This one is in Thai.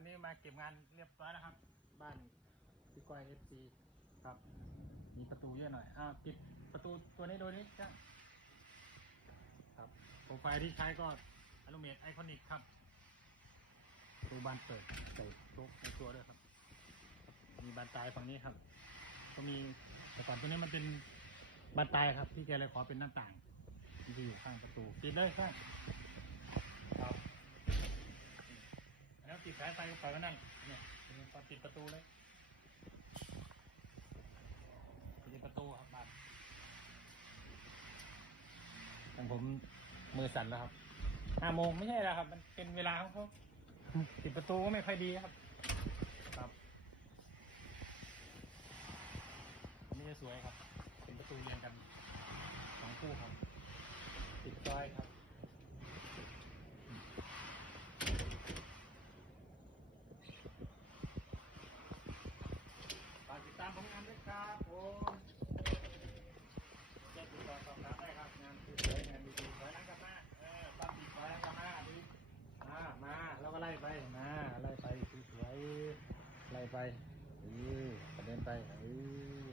วันนี้มาเก็บงานเรียบร้อยแล้วครับ บ้านพี่ก้อยเอฟซีครับ มีประตูเยอะหน่อยอ่าปิดประตูตัวนี้โดยนี้จ้ะครับโปรไฟล์ที่ใช้ก็อลูเมตไอคอนิกครับประตูบานเปิดใส่โต๊ะในตัวด้วยครับ มีบานตายฝั่งนี้ครับ ก็มีแต่ก่อนตัวนี้มันเป็นบานตายครับ พี่แกเลยขอเป็นหน้าต่างที่จะอยู่ข้างประตูปิดเลยครับแล้วปิด สายไฟก็ไปก็นั่นเนี่ยตอนปิดประตูเลยปิดประตูครับบ้านทางผมมือสั่นแล้วครับห้าโมงไม่ใช่แล้วครับ มันเป็นเวลาของเขาปิดประตูก็ไม่ค่อยดีครับ ครับนนี่จะสวยครับ เป็นประตูเรียงกันสองคู่ครับติดซอยครับ ฝากติดตามผลงานด้วยครับผมแจ้งติดต่อสอบถามได้ครับ งานคือสวยงานดีๆสวยนักกันมาเออตามติดสวยนักกันมาดีมามาแล้วก็ไล่ไป มาไล่ไปสวยๆไล่ไปเออเด็นไปเออ